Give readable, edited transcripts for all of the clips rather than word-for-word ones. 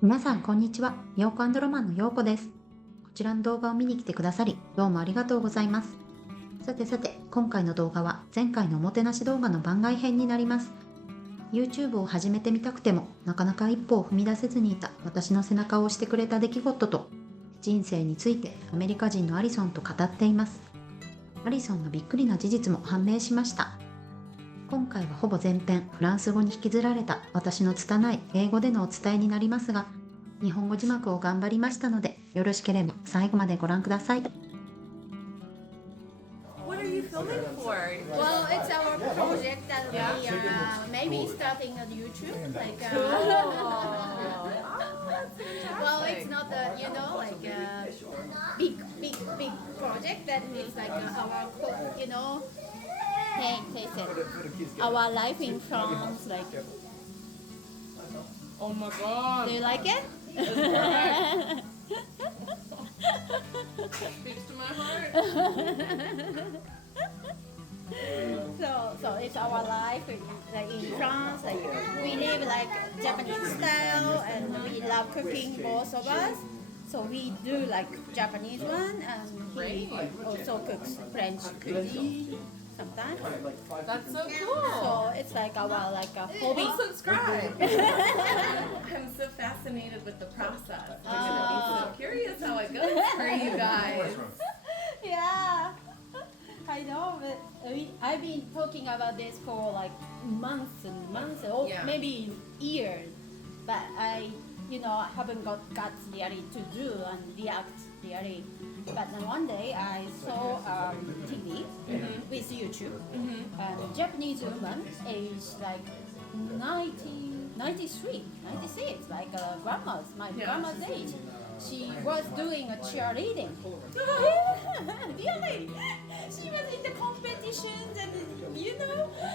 皆さんこんにちは。ようこ&ロマンのようこです。こちらの動画を見に来てくださりどうもありがとうございます。さて今回の動画は前回のおもてなし動画の番外編になります。 YouTube を始めてみたくてもなかなか一歩を踏み出せずにいた私の背中を押してくれた出来事と人生についてアメリカ人のアリソンと語っています。アリソンのびっくりな事実も判明しました。今回はほぼ全編フランス語に引きずられた私の拙い英語でのお伝えになりますが、日本語字幕を頑張りましたので、よろしければ最後までご覧ください。 What are you filming for? Well, it's our project that we are maybe starting on YouTube. Well, it's not like a big project. That is like our hey, taste it. Our life in France. Like, Oh my god. do you like it? Speaks to my heart. So it's our life in France. Like we live like Japanese style, and we love cooking, both of us. So we do like Japanese one, and he also cooks French cuisine sometimes. That's so cool. So it's like our a hobby. I'll subscribe. I'm so fascinated with the process. I'm gonna be so curious how it goes for you guys. Yeah, I know. But I've been talking about this for like months and months, or Yeah. maybe years. But I haven't got guts really to do and react really. But then one day I saw TV with YouTube, and Japanese woman aged like 90, 93, 96, like my grandma's age. She was doing a cheerleading. Really? She was in the competitions and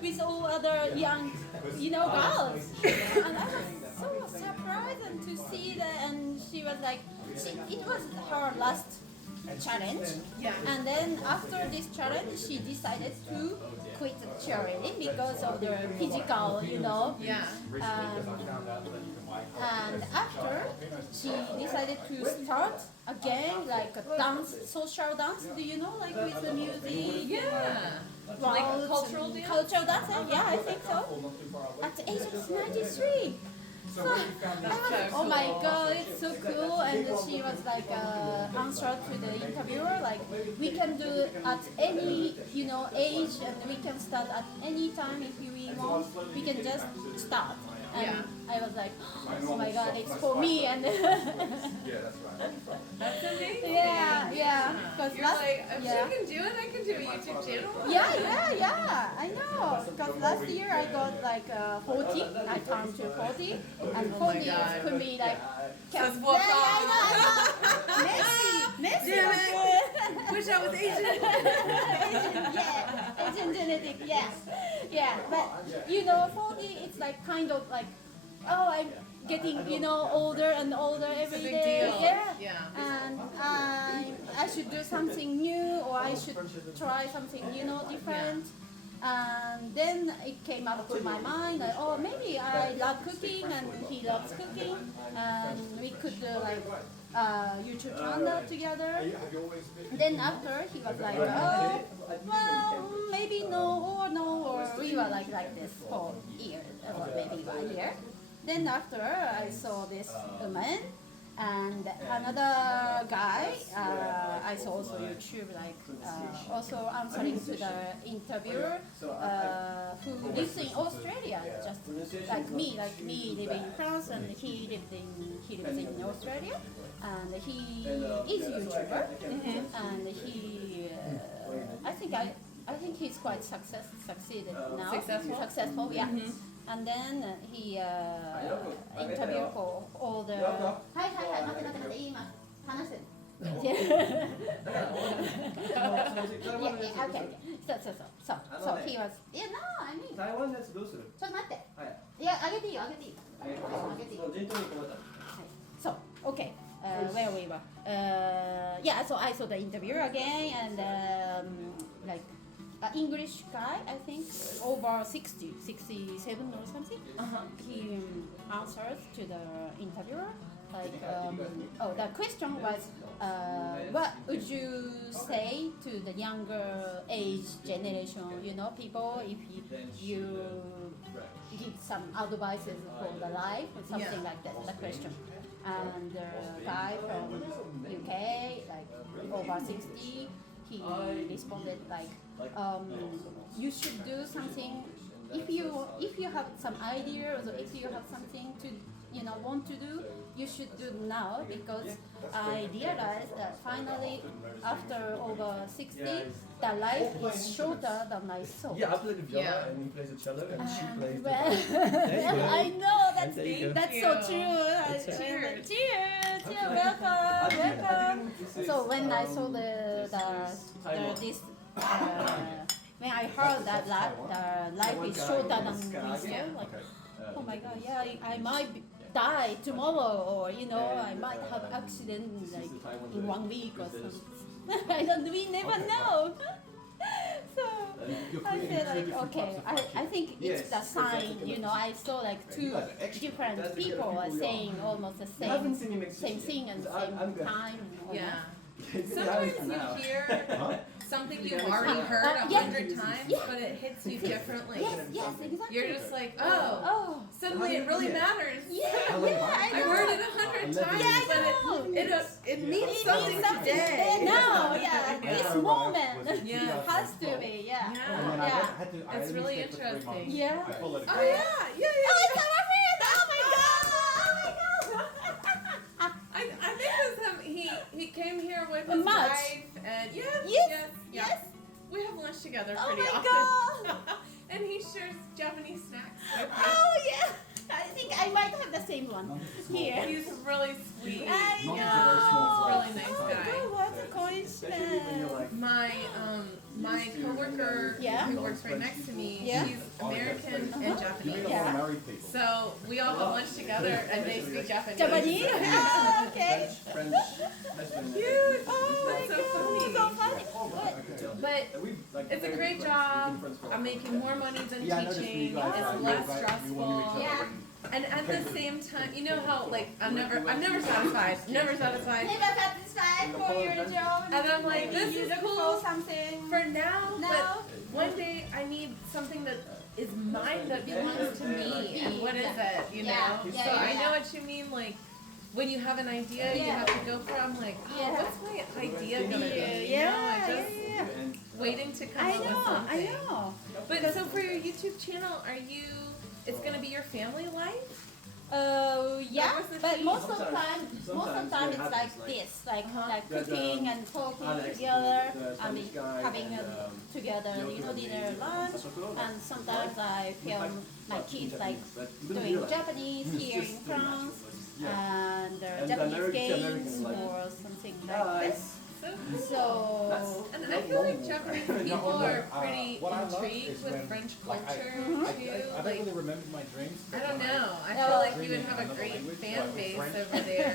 with all other young girls. And I was so surprised and to see that, and she was like, it was her last challenge. Yeah. And then after this challenge, she decided to quit cheerleading because of the physical, Yeah. And after, she decided to start again, like a dance, social dance. Do you know, like with the music? Yeah. Waltz Like cultural and dance? Cultural dance, yeah, I think so. At the age of 93. So I was, oh my god, it's so cool. And she was like answer to the interviewer, like we can do at any age, and we can start at any time if we want. We can just start. And I was like, oh my god, it's for me. And That's amazing. yeah. Because You're like, if she can do it, I can do a YouTube channel. Yeah, I know. Because last year I got like 40. I turned to 40. And 40 could be like... Says Yeah, I know. Messi. Damn it. Wish I was Asian. Asian genetic, yes. Yeah, but 40, it's like kind of like, oh, I'm getting, older and older every It's a big day. deal. Yeah. Yeah. And I should do something new, or I should try something, different. And then it came up to my mind that, oh, maybe I love cooking and he loves cooking, and we could do like YouTube channel together. Then after he was like, oh, well, maybe no, or we were like this for years, or maybe 1 year. Then after I saw this woman and another guy, I saw also YouTube, like also answering to the interviewer who lives in Australia, just like me living in France, and he lives in Australia, and he is a YouTuber, and he I think he's quite succeeded now. Successful, yeah. And then he interviewed for all the... はい、待って今話してる。Okay. So he was... Yeah, no, I mean... 台湾のやつどうする？ちょっと待って。はい。いや、あげていいよ。ジントニックまた。So, okay, where we were. Yeah, so I saw the interview again, and like English guy, I think, over 60, 67 or something. He answered to the interviewer. Like, the question was, what would you say to the younger age generation, people, if you give some advices for the life or something like that, the question. And the guy from UK, like over 60, he responded like, you should do something, if you have some ideas or if you have something to want to do, you should do now, because I realized that finally after over 60 the life is shorter than I thought. Yeah, I played the viola Yeah. and he plays the cello and she plays the Well, I know that's There you go. that's so true. Cheers. Cheers, welcome. So when I saw this when I heard that the life is shorter than we thought, like, oh my god, yeah, I might die tomorrow, or I might have accident like in 1 week or something. We never know. So I said like, okay, I think it's the sign, I saw like two different people are saying almost the same thing and same time. Yeah. Sometimes you hear something you've already heard 100 times, but it hits you differently. Yes, exactly. You're just like, oh, suddenly it really matters. I I know. heard it 100 times, but it means something today. Now, this moment Yeah. has to be, Yeah. It's really interesting. Yeah. Oh yeah. It's our friend! Oh my god! I think it was him. He came here with his Much. wife, and Yes. we have lunch together Oh pretty my often. And he shares Japanese snacks with me. Oh yeah! I think I might have the same one here. He's really sweet. I know. Yeah, really nice Oh, guy. what a coincidence. My coworker Yeah. who works right next to me, Yeah. she's American and Japanese. Yeah. So we all have lunch together and they speak Japanese. Japanese? Oh, okay. French. Cute. Oh my That's so god, funny. so funny. But it's a great job. I'm making more money than teaching. It's less stressful. Yeah. And at the same time, you know how like I'm never satisfied. Never satisfied. Never satisfied for your job. And I'm like, this You is look cool for something. for now, Now. but one day I need something that is mine, that belongs to me. And what is it? You know? Yeah, So yeah, I yeah. know what you mean. Like when you have an idea, you Yeah. have to go from like, oh, Yeah. what's my idea gonna be? You know, I just waiting to come I up with know, I something. know. But so for your YouTube channel, it's gonna be your family life? Yeah, That was the but thing. most of the time it's like this, like cooking and talking together, and having together, dinner, lunch, and sometimes I film my kids like doing Japanese here in France, and Japanese games or something like this. So And I feel like Japanese people are pretty intrigued with French culture too. I Like, don't really remember my dreams. I don't know. I feel like you would have a great fan base over there.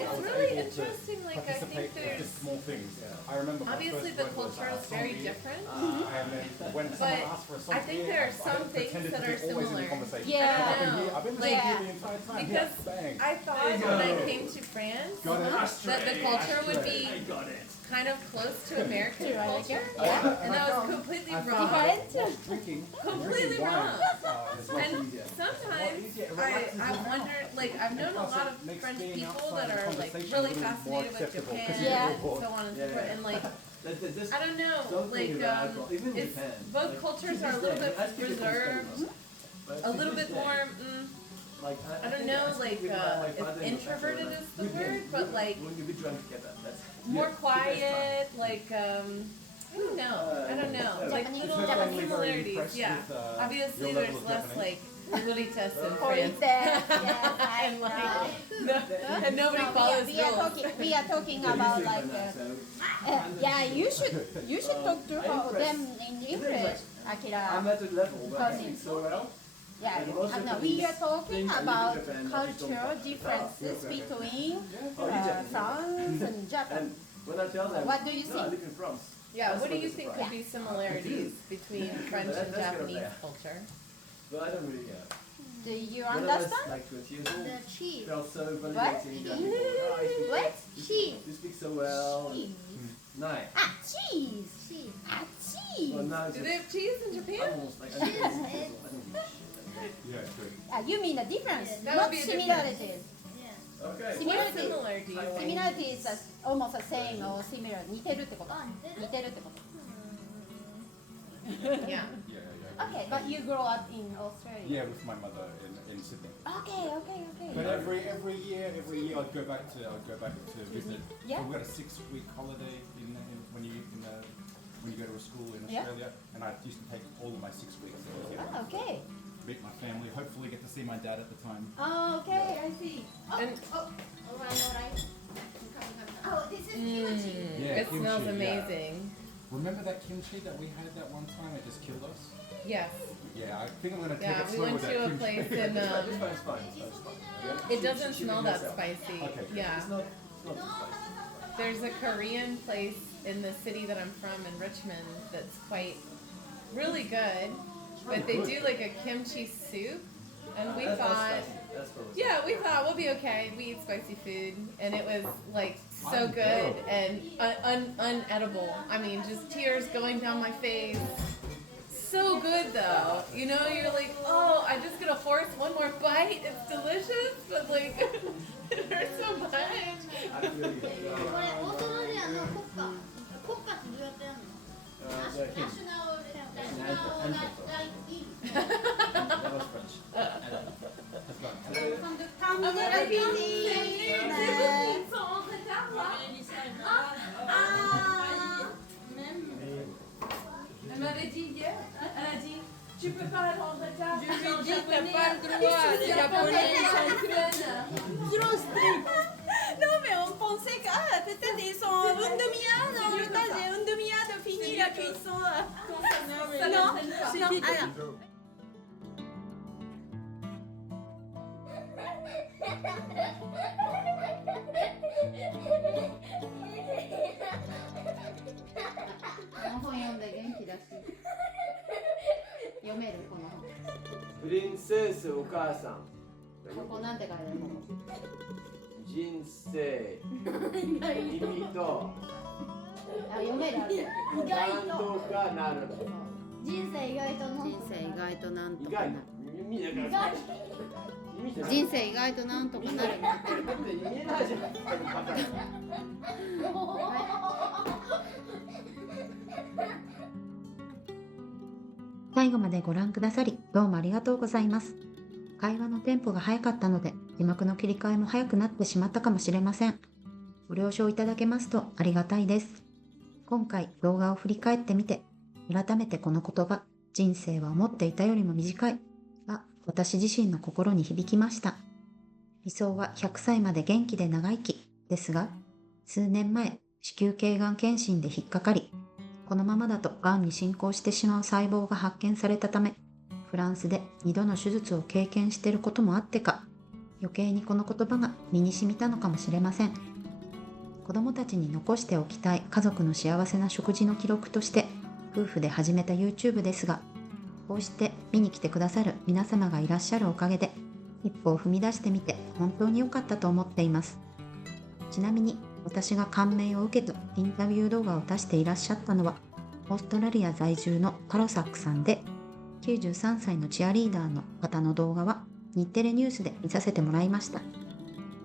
It's really interesting. Like I think there's just small things. I remember my obviously first the word was, culture is very zombie. different, And then when someone asks for a song, I think there are some things that are similar. Yeah. I've been Like, listening to the entire time. because Bang. I thought when I came to France Got it. that the culture would be kind of close to American culture, yeah, and that was completely wrong. different. Drinking. Completely drinking wine, wrong. is much And easier. sometimes I wonder, like I've known a lot of French people that are like really fascinated with Japan Yeah. and so on and so forth, and like I don't know, like even it's Japan, both like, cultures to are a this little day, bit I speak it from reserved, But a to little this bit day, more. Like, I don't know, like if introverted is the word, but like when you be drunk together, that's more quiet, like I don't know, like little Japanese similarities. Yeah, obviously there's less like guritas in France. And like and nobody follows rules. we are talking about like yeah, you should talk to them in English, Akira. I'm at the level where I Because speak so well. Yeah, we are talking about cultural differences between France and Japan. And when I tell them, What do you no, I think? live in France. Yeah, That's what do what you it's think about. could be similarities between French and That's gonna Japanese matter. culture? But I don't really. Do you When I was understand? like 20 years old, The cheese. felt so What? validating that people, oh, What? you speak so well. Nice. Ah, cheese. Cheese. Ah, Well, cheese. now it's Do they have cheese in Japan? almost like I don't give a shit. Yeah, true. You mean the difference, That not would be a similarities. Yeah. Okay. What's Similarity. similar, do you think? Similarity is almost the same or similar. 似てるってこと。あ、似てる？似てるってこと。 Yeah. Yeah, yeah. Okay, but you grow up in Australia. Yeah, with my mother in Sydney. Okay, okay, But okay. every year I'd go back to visit. Yeah. So we got a 6-week holiday when you go to a school in Yeah. Australia, and I used to take all of my 6 weeks there. Ah, okay. Meet my family, hopefully get to see my dad at the time. Oh, okay, I see. And Alright. Oh, this is kimchi. Yeah, it kimchi, smells yeah. amazing. Remember that kimchi that we had that one time? It just killed us. Yes. Yeah, I think I'm gonna take Yeah, it we slow went with that to a kimchi. place in. It's fine, it's fine. It's fine. It doesn't Shoot smell it that yourself. spicy. Okay. Yeah. It's not too spicy. There's a Korean place in the city that I'm from in Richmond that's quite really good, but they do like a kimchi soup, and we That's thought, spicy. That's what we're yeah, we thought we'll be okay. We eat spicy food, and it was like so good and unedible. I mean, just tears going down my face. So good though, you know. You're like, oh, I'm just gonna force one more bite. It's delicious, but like, it hurts so much. I feel you. これオーストラリアの国歌。国歌ってどうやってやるの？ The king. ナショナル That was French. Elle m'avait dit hier, elle a dit, tu peux pas être en retard. Je lui ai dit, t'as pas le droit, les Japonais ils sont trop stricts. Non, mais on pensait que peut-être ils sont une demi-heure dans le temps, j'ai une demi-heure de finir la cuisson. Non, alors. この本読んで元気だし読めるこの本プリンセスお母さん。ここなんて書いてあるの人生。意味と。あ読めるあるなんとかなる。人生意外との。人生意外となんと意外かなる。耳だから。意味じゃない。人生意外となんとかなるってだって言えないじゃん。最後までご覧くださりどうもありがとうございます。会話のテンポが早かったので字幕の切り替えも早くなってしまったかもしれません。ご了承いただけますとありがたいです。今回動画を振り返ってみて改めてこの言葉人生は思っていたよりも短いが私自身の心に響きました。理想は100歳まで元気で長生きですが数年前子宮頸がん検診で引っかかりこのままだとがんに進行してしまう細胞が発見されたためフランスで2度の手術を経験していることもあってか余計にこの言葉が身に染みたのかもしれません。子供たちに残しておきたい家族の幸せな食事の記録として夫婦で始めた YouTube ですがこうして見に来てくださる皆様がいらっしゃるおかげで一歩を踏み出してみて本当に良かったと思っています。ちなみに私が感銘を受けたインタビュー動画を出していらっしゃったのはオーストラリア在住のカロサックさんで93歳のチアリーダーの方の動画は日テレニュースで見させてもらいました。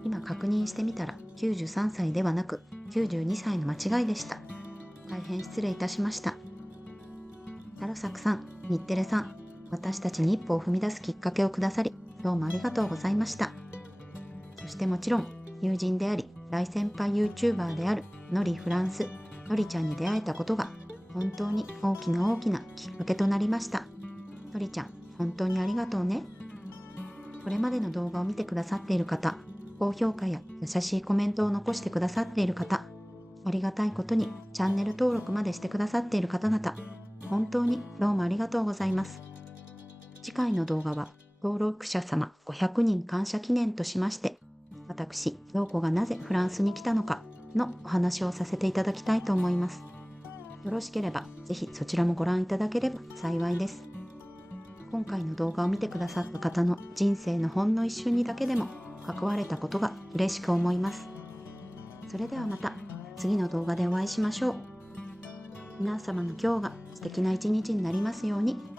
今確認してみたら93歳ではなく92歳の間違いでした。大変失礼いたしました。カロサックさん、日テレさん、私たちに一歩を踏み出すきっかけをくださりどうもありがとうございました。そしてもちろん友人であり大先輩 YouTuber であるのりフランスのりちゃんに出会えたことが本当に大きなきっかけとなりました。のりちゃん本当にありがとうね。これまでの動画を見てくださっている方高評価や優しいコメントを残してくださっている方ありがたいことにチャンネル登録までしてくださっている方々本当にどうもありがとうございます。次回の動画は登録者様500人感謝記念としまして私、陽子がなぜフランスに来たのかのお話をさせていただきたいと思います。よろしければぜひそちらもご覧いただければ幸いです。今回の動画を見てくださった方の人生のほんの一瞬にだけでも関われたことが嬉しく思います。それではまた次の動画でお会いしましょう。皆様の今日が素敵な一日になりますように。